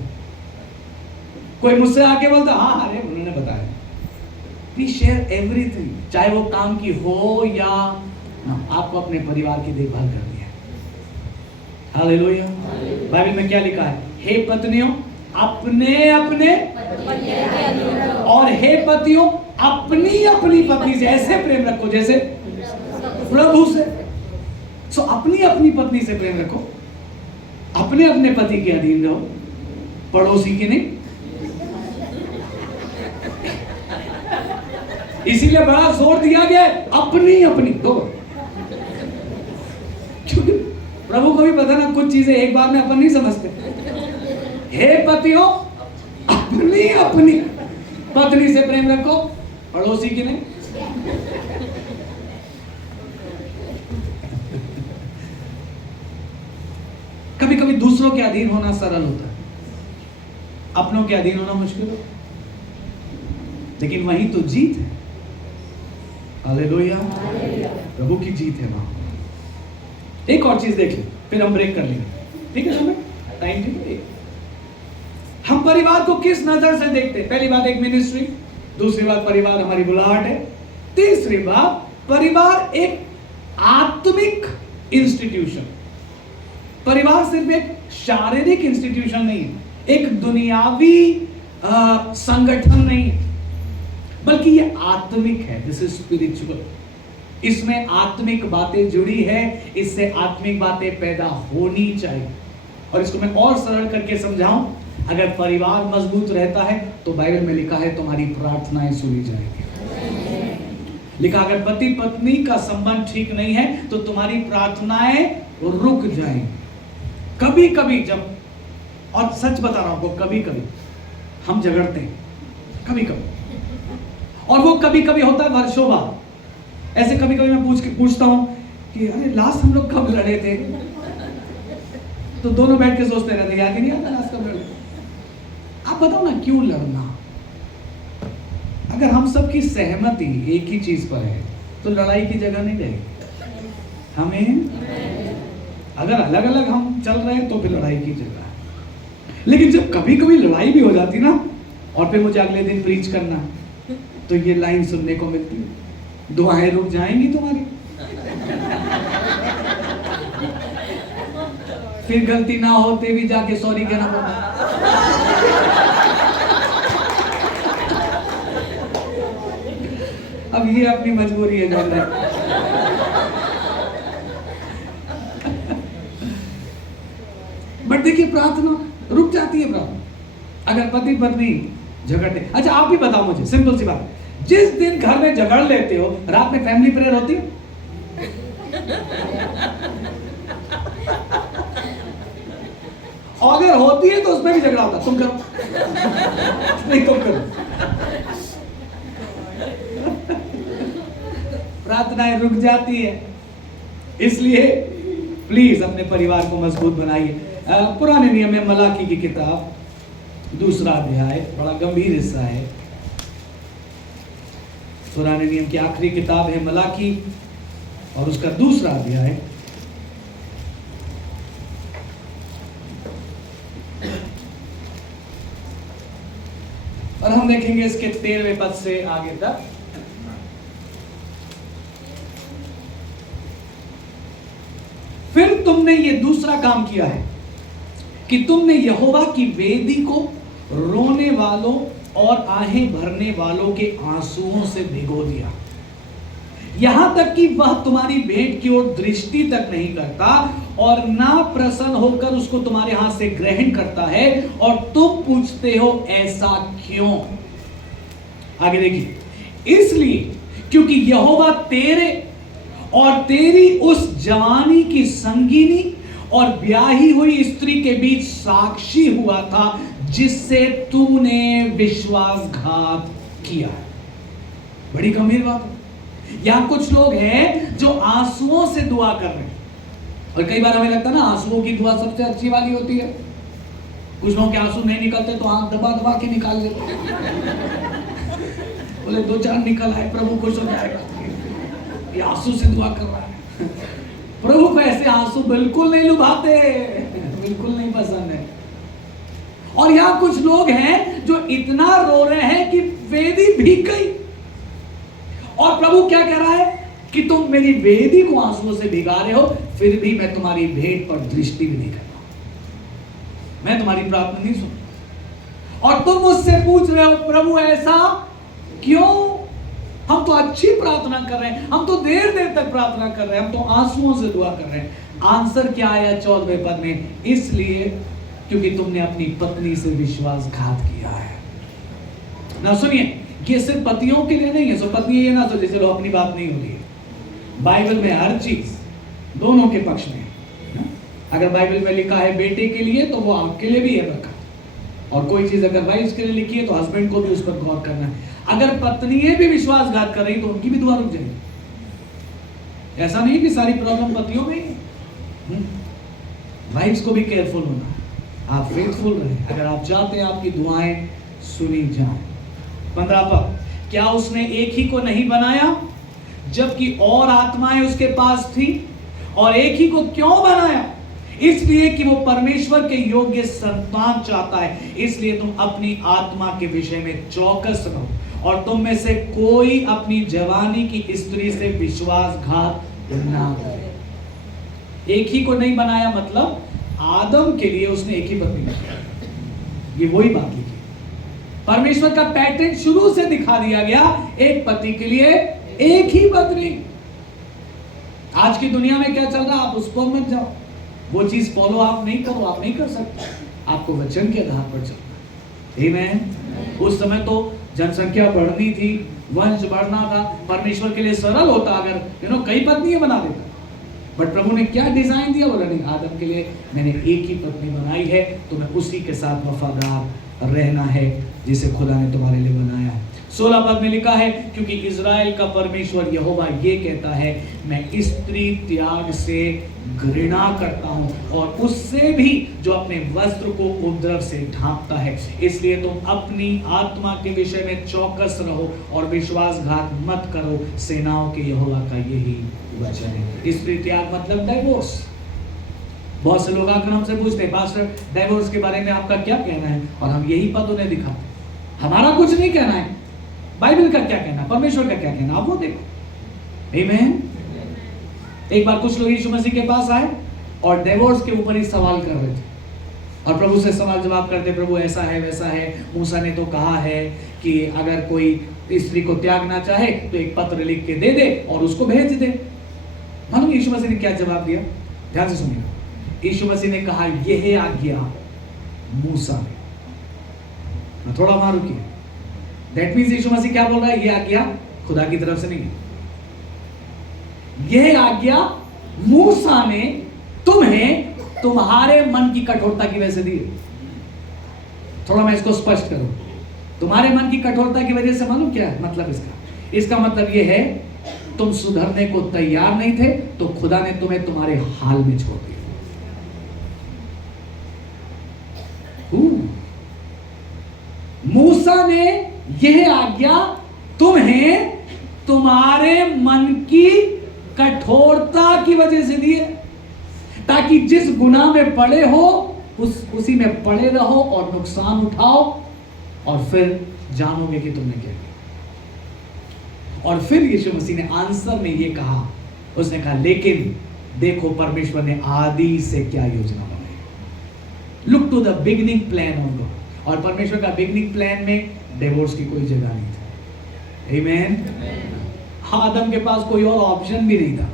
कोई मुझसे आके बोलता हाँ अरे उन्होंने बताया। वी शेयर एवरीथिंग, चाहे वो काम की हो या ना। आपको अपने परिवार की देखभाल करनी है। हालेलुया। बाइबल में क्या लिखा है? हे पत्नियों अपने अपने और हे पतियों अपनी अपनी पत्नी से ऐसे प्रेम रखो जैसे प्रभु से। सो अपनी अपनी पत्नी से प्रेम रखो, अपने अपने पति के अधीन रहो, पड़ोसी की नहीं। इसीलिए बड़ा जोर दिया गया अपनी अपनी दो, क्योंकि प्रभु को भी पता ना कुछ चीजें एक बार में अपन नहीं समझते। हे पतियों अपनी अपनी पत्नी से प्रेम रखो, पड़ोसी की नहीं। कभी कभी दूसरों के अधीन होना सरल होता है, अपनों के अधीन होना मुश्किल हो, लेकिन वही तो जीत है। हालेलुया। प्रभु की जीत है वहां। एक और चीज देख लें, फिर हम ब्रेक कर लेंगे, ठीक है? समय टाइम ठीक है। हम परिवार को किस नजर से देखते हैं? पहली बात एक मिनिस्ट्री, दूसरी बात परिवार हमारी बुलाहट है, तीसरी बात परिवार एक आत्मिक इंस्टीट्यूशन। परिवार सिर्फ एक शारीरिक इंस्टीट्यूशन नहीं है, एक दुनियावी संगठन नहीं है, बल्कि ये आत्मिक है। This is spiritual. इसमें आत्मिक बातें जुड़ी है, इससे आत्मिक बातें पैदा होनी चाहिए। और इसको मैं और सरल करके समझाऊं, अगर परिवार मजबूत रहता है तो बाइबल में लिखा है तुम्हारी प्रार्थनाएं सुनी जाएंगी। लिखा अगर पति पत्नी का संबंध ठीक नहीं है तो तुम्हारी प्रार्थनाएं रुक जाएंगी। कभी कभी जब, और सच बता रहा हूं आपको, कभी कभी हम झगड़ते हैं, कभी कभी, और वो कभी कभी होता है वर्षों बाद। ऐसे कभी कभी मैं पूछता हूं कि अरे लास्ट हम लोग कब लड़े थे, तो दोनों बैठ के सोचते रहते याद ही नहीं आता लास्ट कब लड़े। आप बताओ ना क्यों लड़ना? अगर हम सबकी सहमति एक ही चीज पर है तो लड़ाई की जगह नहीं रहेगी। हमें अगर अलग अलग हम चल रहे हैं तो फिर लड़ाई की जगह है। लेकिन जब कभी कभी लड़ाई भी हो जाती ना, और फिर मुझे अगले दिन प्रीच करना है, तो ये लाइन सुनने को मिलती है, दुआएं रुक जाएंगी तुम्हारी। फिर गलती ना होते भी जाके सॉरी कहना पड़ता। अब ये अपनी मजबूरी है जानना। बट देखिए प्रार्थना रुक जाती है। प्रार्थना अगर पति पत्नी झगड़ते, अच्छा आप भी बताओ मुझे, सिंपल सी बात, जिस दिन घर में झगड़ लेते हो रात में फैमिली प्रेयर होती है? अगर होती है तो उसमें भी झगड़ा होता, तुम करो नहीं तुम करो। प्रार्थनाएं रुक जाती है। इसलिए प्लीज अपने परिवार को मजबूत बनाइए। पुराने नियम में मलाकी की किताब 2 अध्याय, बड़ा गंभीर हिस्सा है। पुराने नियम की आखिरी किताब है मलाकी, और उसका 2 अध्याय और हम देखेंगे इसके 13वें पद से आगे तक। फिर तुमने ये दूसरा काम किया है कि तुमने यहोवा की वेदी को रोने वालों और आहें भरने वालों के आंसुओं से भिगो दिया, यहां तक कि वह तुम्हारी भेंट की ओर दृष्टि तक नहीं करता और ना प्रसन्न होकर उसको तुम्हारे हाथ से ग्रहण करता है, और तुम पूछते हो ऐसा क्यों? आगे देखिए, इसलिए क्योंकि यहोवा तेरे और तेरी उस जवानी की संगिनी और ब्याही हुई स्त्री के बीच साक्षी हुआ था जिससे तूने विश्वासघात किया। बड़ी गंभीर बात है। यहां कुछ लोग हैं जो आंसुओं से दुआ कर रहे हैं, और कई बार हमें लगता है ना आंसुओं की दुआ सबसे अच्छी वाली होती है। कुछ लोगों के आंसू नहीं निकलते तो आंख दबा दबा के निकाल लेते, बोले 2-4 निकल आए, प्रभु खुश हो जाएगा। ये आंसू से दुआ कर रहा है। प्रभु को ऐसे आंसू बिल्कुल नहीं लुभाते। बिल्कुल नहीं पसंद है। और यहां कुछ लोग हैं जो इतना रो रहे हैं कि वेदी भीग गई, और प्रभु क्या कह रहा है कि तुम मेरी वेदी को आंसुओं से भिगा रहे हो, फिर भी मैं तुम्हारी भेंट पर दृष्टि भी नहीं करता, मैं तुम्हारी प्रार्थना नहीं सुनता। और तुम मुझसे पूछ रहे हो प्रभु ऐसा क्यों? हम तो अच्छी प्रार्थना कर रहे हैं, हम तो देर देर तक प्रार्थना कर रहे हैं, हम तो आंसुओं से दुआ कर रहे हैं। आंसर क्या आया 14वें पद में? इसलिए क्योंकि तुमने अपनी पत्नी से विश्वासघात किया है। ना सुनिए, ये सिर्फ पतियों के लिए नहीं है। सो पत्नी ये ना सोचे चलो अपनी बात नहीं हो रही है। बाइबल में हर चीज दोनों के पक्ष में है। अगर बाइबल में लिखा है बेटे के लिए तो वो आपके लिए भी है बरकत, और कोई चीज अगर वाइफ के लिए लिखी है तो हस्बैंड को भी उस पर गौर करना है। अगर पत्नियां भी विश्वासघात कर रही तो उनकी भी दुआ रुक जाएगी। ऐसा नहीं कि सारी प्रॉब्लम पतियों में ही है। वाइफ्स को भी केयरफुल होना है, आप फेथफुल रहें अगर आप चाहते हैं आपकी दुआएं सुनी जाएं। 15 पद, क्या उसने एक ही को नहीं बनाया जबकि और आत्माएं उसके पास थी? और एक ही को क्यों बनाया? इसलिए कि वो परमेश्वर के योग्य संतान चाहता है। इसलिए तुम अपनी आत्मा के विषय में चौकस रहो, और तुम में से कोई अपनी जवानी की स्त्री से विश्वासघात ना करे। एक ही को नहीं बनाया मतलब आदम के लिए उसने एक ही पत्नी बनाया। ये वही बात लिखी। परमेश्वर का पैटर्न शुरू से दिखा दिया गया, एक पति के लिए एक ही पत्नी। आज की दुनिया में क्या चल रहा है आप उस पर मत जाओ, वो चीज फॉलो आप नहीं करो, आप नहीं कर सकते। आपको वचन के आधार पर चलना है। आमीन। उस समय तो जनसंख्या बढ़नी थी, वंश बढ़ना था, परमेश्वर के लिए सरल होता अगर कई पत्नियां बना देता। बट प्रभु ने क्या डिजाइन दिया? बोला नहीं, आदम के लिए मैंने एक ही पत्नी बनाई है, तुम्हें उसी के साथ वफादार रहना है जिसे खुदा ने तुम्हारे लिए बनाया है। 16 पद में लिखा है, क्योंकि इज़राइल का परमेश्वर यहोवा ये कहता है, मैं स्त्री त्याग से घृणा करता हूं, और उससे भी जो अपने वस्त्र को उपद्रव से ढांपता है। इसलिए तुम अपनी आत्मा के विषय में चौकस रहो और विश्वासघात मत करो, सेनाओं के यहोवा का यही वचन है। स्त्री त्याग मतलब डाइवोर्स। बहुत से लोग आकर हमसे पूछते हैं, पास्टर डाइवोर्स के बारे में आपका क्या कहना है? और हम यही पद उन्हें दिखाते हैं। हमारा कुछ नहीं कहना है, बाइबल का क्या कहना, परमेश्वर का क्या कहना, आप वो देखो। आमीन। एक बार कुछ लोग यीशु मसीह के पास आए और डिवोर्स के ऊपर ही सवाल कर रहे थे, और प्रभु से सवाल जवाब करते, प्रभु ऐसा है वैसा है, मूसा ने तो कहा है कि अगर कोई स्त्री को त्यागना चाहे तो एक पत्र लिख के दे दे और उसको भेज दे। मालूम यीशु मसीह ने क्या जवाब दिया? ध्यान से सुनिएगा। यीशु मसीह ने कहा, यह आज्ञा मूसा ने। मैं थोड़ा वहां रुकिए। दैट मीन्स यीशु मसीह क्या बोल रहा है? यह आज्ञा खुदा की तरफ से नहीं है। यह आज्ञा मूसा ने तुम्हें तुम्हारे मन की कठोरता की वजह से दी है। थोड़ा मैं इसको स्पष्ट करूं। तुम्हारे मन की कठोरता की वजह से मालूम क्या है मतलब इसका? इसका मतलब यह है, तुम सुधरने को तैयार नहीं थे तो खुदा ने तुम्हें तुम्हारे हाल में छोड़ दिया। मूसा ने यह आज्ञा तुम्हें तुम्हारे मन की कठोरता की वजह से दी है, ताकि जिस गुनाह में पड़े हो उसी में पड़े रहो और नुकसान उठाओ, और फिर जानोगे कि तुमने क्या किया। और फिर यीशु मसीह ने आंसर में ये कहा, उसने कहा, लेकिन देखो परमेश्वर ने आदि से क्या योजना बनाई। Look to the beginning plan of God. और परमेश्वर का बिगिनिंग प्लान में डिवोर्स की कोई जगह नहीं था। आमीन। आदम के पास कोई और ऑप्शन भी नहीं था।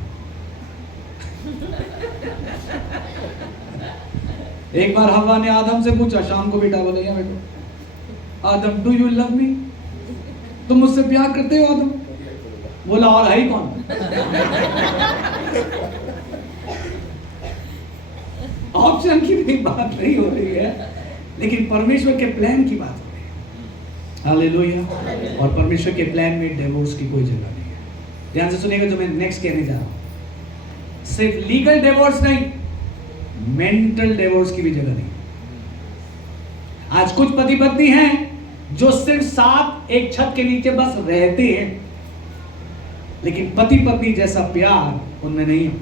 एक बार हवा ने आदम से पूछा, शाम को बेटा बोले, या बेटो आदम, डू यू लव मी? तुम मुझसे प्यार करते हो आदम? बोला, और है ही कौन? ऑप्शन की भी बात नहीं हो रही है, लेकिन परमेश्वर के प्लान की बात हो रही है। हालेलुया। और परमेश्वर के प्लान में डिवोर्स की कोई जगह नहीं है। ध्यान से सुनिएगा जो मैं नेक्स्ट कहने जा रहा हूं। सिर्फ लीगल डिवोर्स नहीं, मेंटल डिवोर्स की भी जगह नहीं। आज कुछ पति पत्नी हैं जो सिर्फ साथ एक छत के नीचे बस रहते हैं, लेकिन पति पत्नी जैसा प्यार उनमें नहीं है।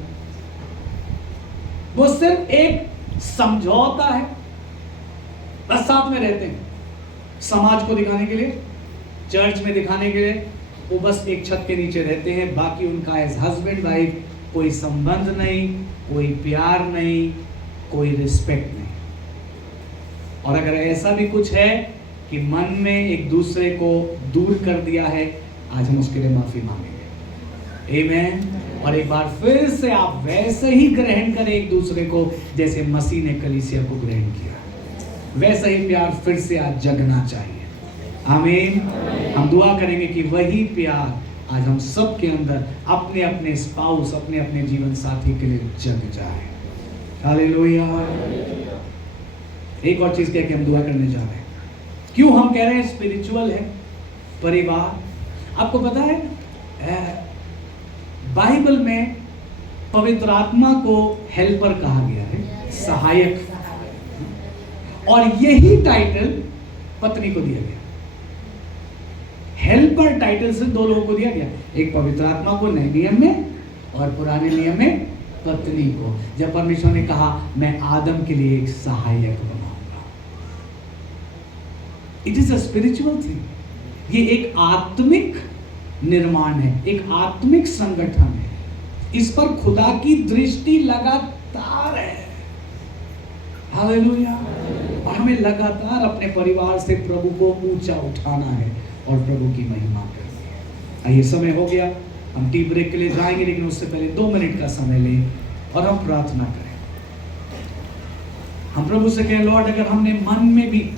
वो सिर्फ एक समझौता है, बस साथ में रहते हैं समाज को दिखाने के लिए, चर्च में दिखाने के लिए, वो बस एक छत के नीचे रहते हैं, बाकी उनका एज हस्बैंड वाइफ कोई संबंध नहीं, कोई प्यार नहीं, कोई रिस्पेक्ट नहीं। और अगर ऐसा भी कुछ है कि मन में एक दूसरे को दूर कर दिया है, आज हम उसके लिए माफी मांगेंगे। आमीन। और एक बार फिर से आप वैसे ही ग्रहण करें एक दूसरे को जैसे मसीह ने कलीसिया को ग्रहण किया, वैसा ही प्यार फिर से आज जगना चाहिए। आमीन। हम दुआ करेंगे कि वही प्यार आज हम सब के अंदर अपने अपने स्पाउस, अपने अपने जीवन साथी के लिए जग जाए। हालेलुया। एक और चीज कह के हम दुआ करने जा रहे हैं। क्यों हम कह रहे हैं स्पिरिचुअल है परिवार? आपको पता है बाइबल में पवित्र आत्मा को हेल्पर कहा गया है, सहायक, और यही टाइटल पत्नी को दिया गया। हेल्पर टाइटल से दो लोगों को दिया गया, एक पवित्र आत्मा को नए नियम में और पुराने नियम में पत्नी को। जब परमेश्वर ने कहा मैं आदम के लिए एक सहायक बनाऊंगा, it is a spiritual thing. ये एक आत्मिक निर्माण है, एक आत्मिक संगठन है। इस पर खुदा की दृष्टि लगातार है। हालेलुया। और हमें लगातार अपने परिवार से प्रभु को ऊंचा उठाना है और प्रभु की महिमा करनी है। आइए, समय हो गया, हम टी ब्रेक के लिए जाएंगे, लेकिन उससे पहले 2 मिनट का समय लें और हम प्रार्थना करें। हम प्रभु से कहें, लॉर्ड, अगर हमने मन में भी